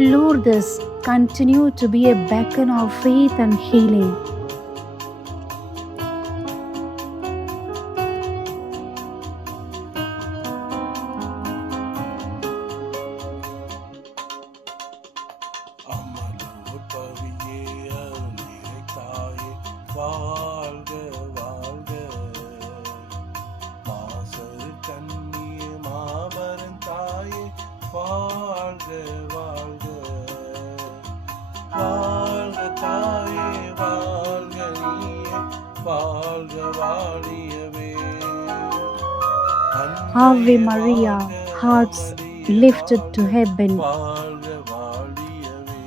Lourdes, continue to be a beacon of faith and healing. Amalur பவியே அருள்நிறை தாயே வாழ்க வாழ்க மாசரு கண்ணியே மாபரன் தாயே வாழ்க வாழ்க வாழ்க தாயே வாழ்க நீயே வாழ்க வாழியவே Ave Maria, hearts lifted to heaven. வாழ்க வாழியவே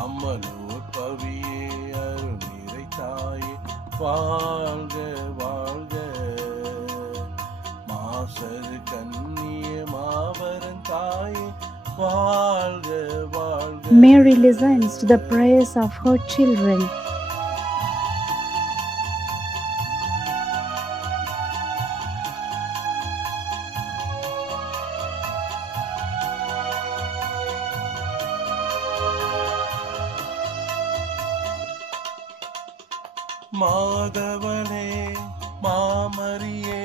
அம்மலூர் பவியே அருள்நிறை தாயே வாழ்க வாழ்க மாசரு கண்ணியே மாபரன் தாயே வாழ்க வாழ்க. Mary listens to the prayers of her children. மாதவனே மாமரியே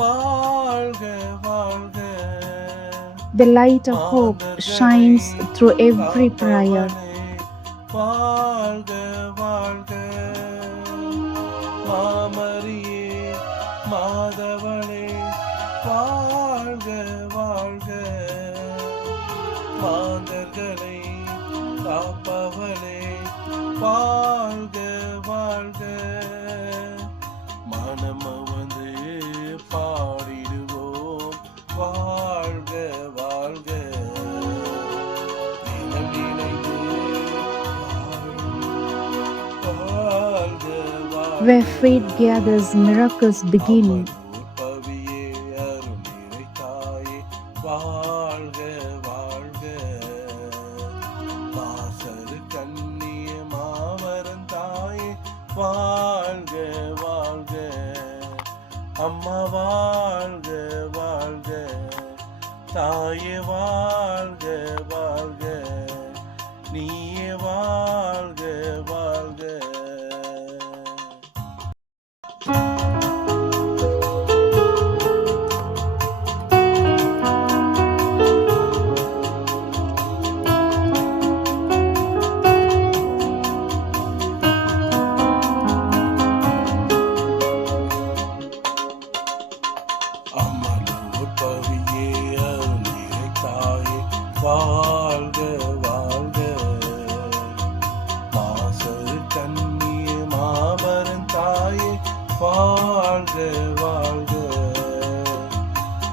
வாழ்க வாழ்க The light of hope shines through every prayer. வாழ்க வாழ்க மாமரியே மாதவனே வாழ்க வாழ்க மாந்தர்களை காப்பவனே வாழ்க வாழ்க மனம் வந்து பாடிடுவோம் வாழ்க வாழ்க தினம் நினைந்து வாழ்க வாழ்க. Where faith gathers, miracles begin. Amalur பவியே அருள்நிறை தாயே வாழ்க வாழ்க மாசரு கண்ணிய மாவரன் தாயே வாழ்க வாழ்க அம்மா வாழ்க வாழ்க தாயே வாழ்க வாழ்க நீயே வாழ்க வாழ்க. அமலூர் பவியே அருள்நிறை தாயே வாழ்க வாழ்க மாசரு கண்ணியே மாபரன் தாயே வாழ்க வாழ்க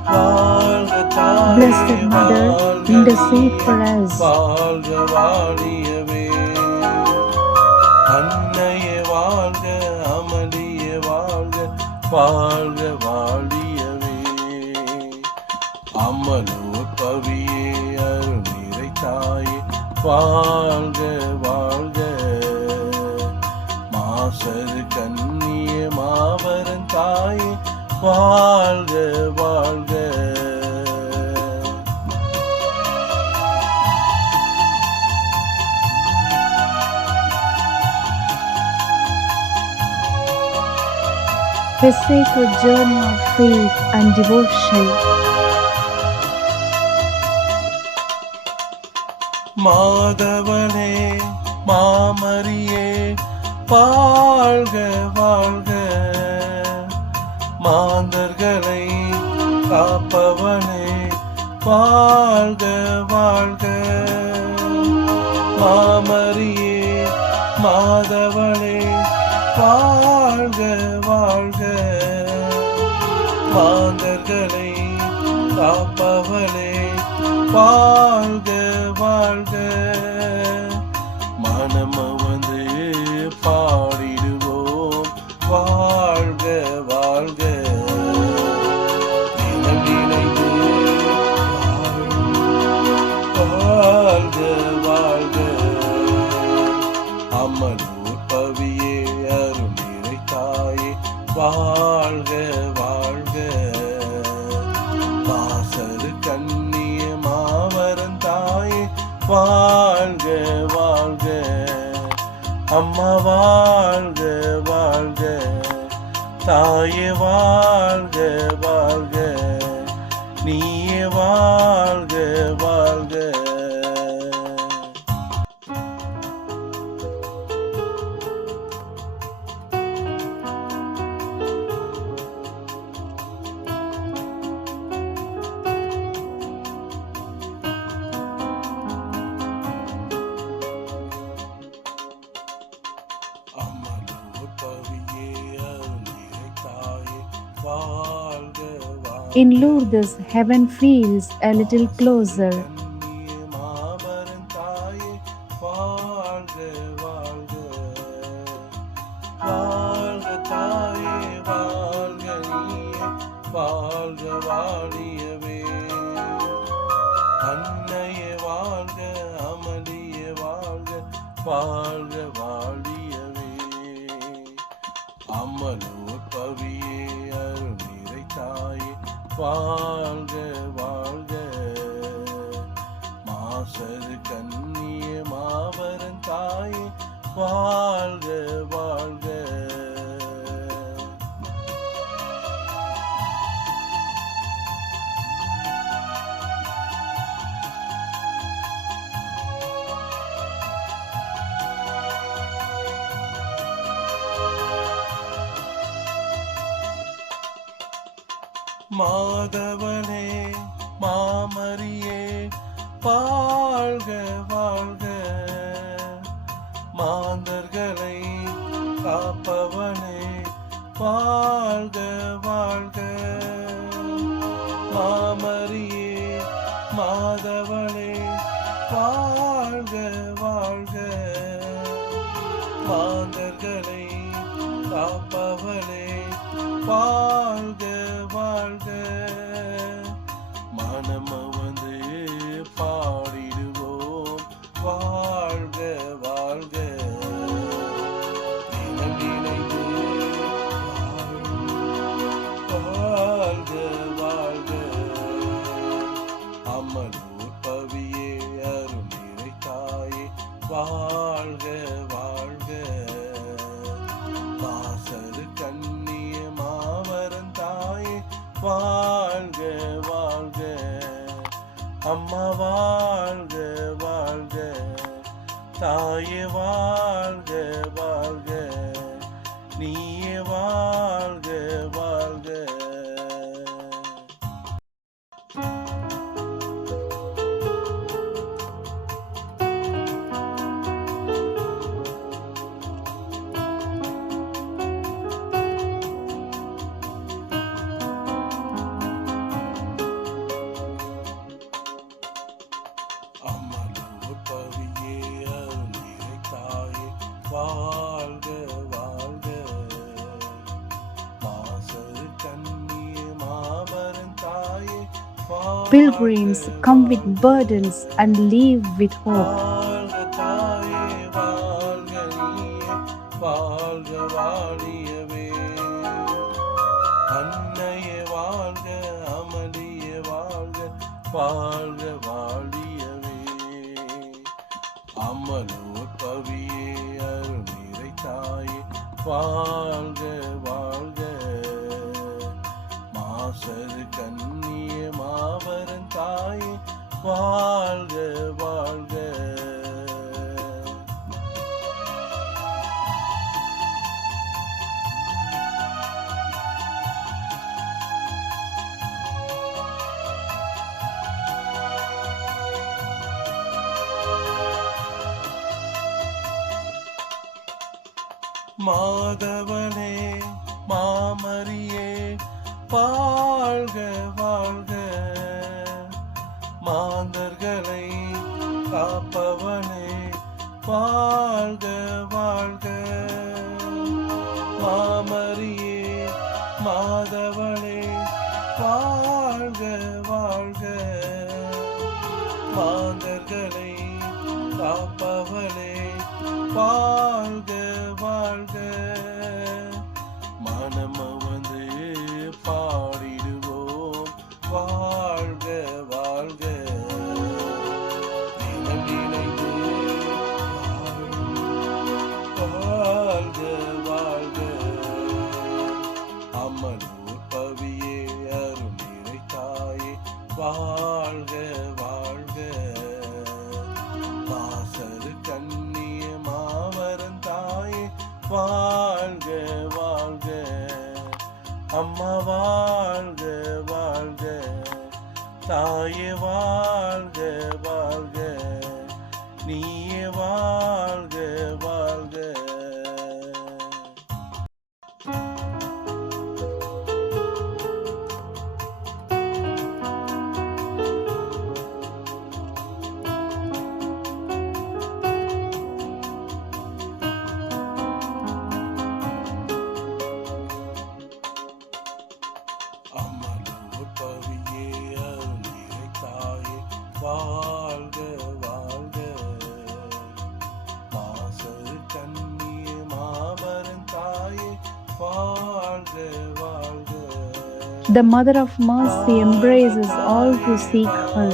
வாழ்க தாயே Blessed Mother, intercede for us. வாழ்க வாழியவே அன்னையே வாழ்க அமளியே வாழ்க வாழ்க வாழியவே அம்மலூர் பவியே அருள்நிறை தாயே வாழ்க வாழ்க மாசரு கண்ணியே மாபரன் தாயே வாழ்க வாழ்க. A sacred journey of faith and devotion. மாதவனே மாமரியே வாழ்க வாழ்க மாந்தர்களை காப்பவனே வாழ்க வாழ்க மாமரியே மாதவனே வாழ்க வாழ்க மாந்தர்களை காப்பவனே வாழ்க வாழ்க மனம் வந்து பாடிடுவோம் வாழ்க வாழ்க தினம் நினைந்து வாழ்க வாழ்க அம்மலூர் பவியே அருள்நிறை தாயே வாழ்க வாழ்க மாசரு கண் வாழ்க வாழ்க அம்மா வாழ்க வாழ்க தாயே வாழ்க வாழ்க நீயே வாழ்க வாழ்க அம்மலூர் பவியே அருள்நிறை தாயே வாழ்க வாழ்க In Lourdes, heaven feels a little closer. கண்ணியே மாபெரும் தாயே வாழ்க வாழ்க வாழ்க தாயே வாழ்க நீயே வாழ்க வாழியவே அன்னையே வாழ்க அமளியே வாழ்க வாழ்க வாழியவே அம்மலூர் பவியே அருள்நிறை தாயே வாழ்க வாழ்க மாசரு கண்ணியே மாபெரும் தாயே வாழ்க வாழ்க மாதவனே மாமரியே வாழ்க வாழ்க மாந்தர்களை காப்பவனே வாழ்க வாழ்க மாமரியே மாதவனே வாழ்க வாழ்க மாந்தர்களை காப்பவனே வாழ்க வாழ்க மனம் வந்து பாடிடுவோம் வாழ்க வாழ்க தினம் நினைந்து வாழ்க வாழ்க அம்மலூர் பவியே அருள்நிறை தாயே வாழ்க வாழ்க வாசரு கண்ணிய மாவரன் தாயே வாழ்க வாழ்க அம்மா வாழ்க வாழ்க தாயே வாழ்க வாழ்க நீயே வாழ்க வாழ்க அம்மலூர் பவியே அருள்நிறை தாயே வாழ்க வாழ்க மாசரு கண்ணிய மாபெரும் தாயே Pilgrims come with burdens and leave with hope. வாழ்க தாயே வாழ்க நீயே வாழ்க வாழியவே அன்னையே வாழ்க அமளியே வாழ்க வாழ்க வாழியவே அம்மலூர் பவியே அருள்நிறை தாயே வாழ்க வாழ்க மாசரு கண்ணிய மாபெரும் தாயே வாழ்க வாழ்க மாதவனே மாமரியே வாழ்க வாழ்க மாந்தர்களை காப்பவனே வாழ்க வாழ்க மாமரியே மாதவனே வாழ்க வாழ்க மாந்தர்களை காப்பவனே வாழ்க வாழ்க மனம் வந்து பாடிடுவோம் வாழ்க வாழ்க தினம் வாழ்க வாழ்க மாசரு கண்ணிய மாவரன் தாயே வாழ்க வாழ்க அம்மா வாழ்க வாழ்க தாயே வாழ்க வாழ்க நீயே வாழ்க வாழ்க அம்மலூர் பவியே அருளிரை தாயே வாழ்க வாழ்க மாசரு கண்ணிய மாபரன் தாயே வாழ்க வாழ்க The Mother of Mercy embraces all who seek her.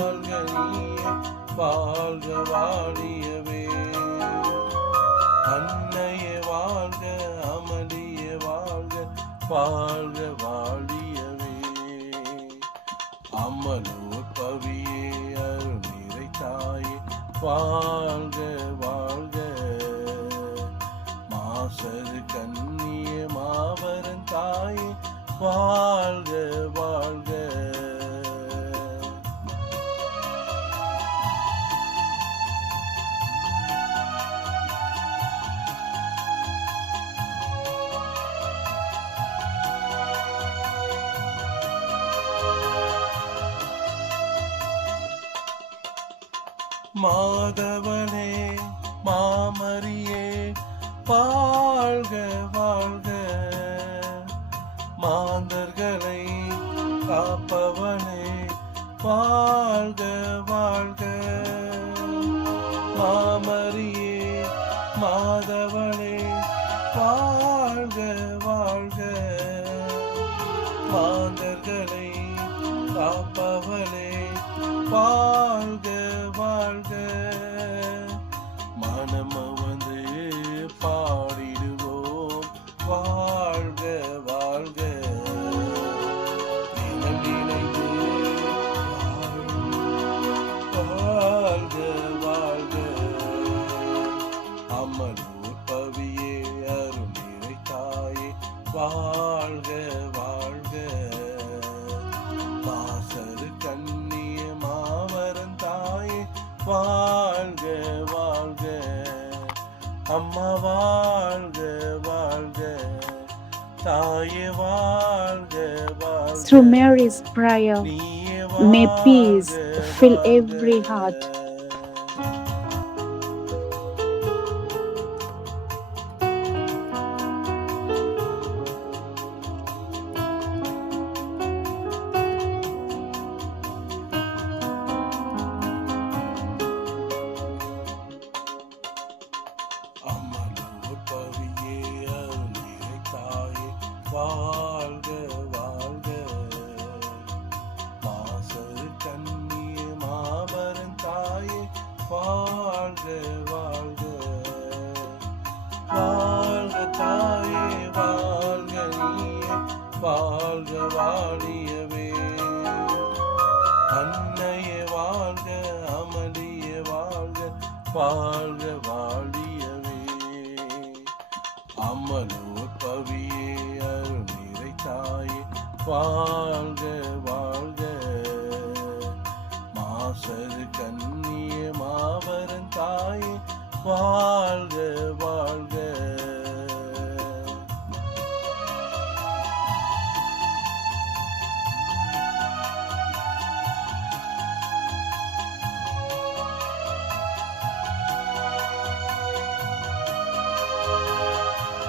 வாழ்க வாழியவே அன்னையே வாழ்க அமளியே வாழ்க வாழ்க வாழியவே அம்மலூர் பவியே அருளிரை தாயே வாழ்க வாழ்க மாசரு கண்ணிய மாபரன் தாயே வாழ்க வாழ்க மாதவனே மாமரியே வாழ்க வாழ்க மாந்தர்களை காப்பவனே வாழ்க வாழ்க மாமரியே மாதவனே வாழ்க வாழ்க மாந்தர்களை காப்பவனே வாழ்க வாழ்க மனம் வந்து பாடிடுவோம் வாழ்க வாழ்க தினம் நினைந்து வாழ்க வாழ்க அம்மலூர் பவியே அருளிரை தாயே வாழ்க வாழ்க மாசரு கண்ணிய மாவரன் தாயே வாழ்க வாழ்க அம்மா வாழ்க வாழ்க தாயே வாழ்க வாழ்க Through Mary's prayer, நீயே may peace வாழ்க fill every heart. அம்மலூர் பவியே அருளிரை தாயே வாழ்க வாழ்க மாசரு கண்ணிய மாபரன் தாயே வாழ்க வாழ்க வாழ்க தாயே வாழ்க நீயே வாழ்க வாழியவே அன்னையே வாழ்க அமளியே வாழ்க வாழ்க வாழியவே அம்மலூர் பவியே அருளிரை தாயே வாழ்க வாழ்க மாசரு கண்ணிய மாபரன் தாயே வாழ்க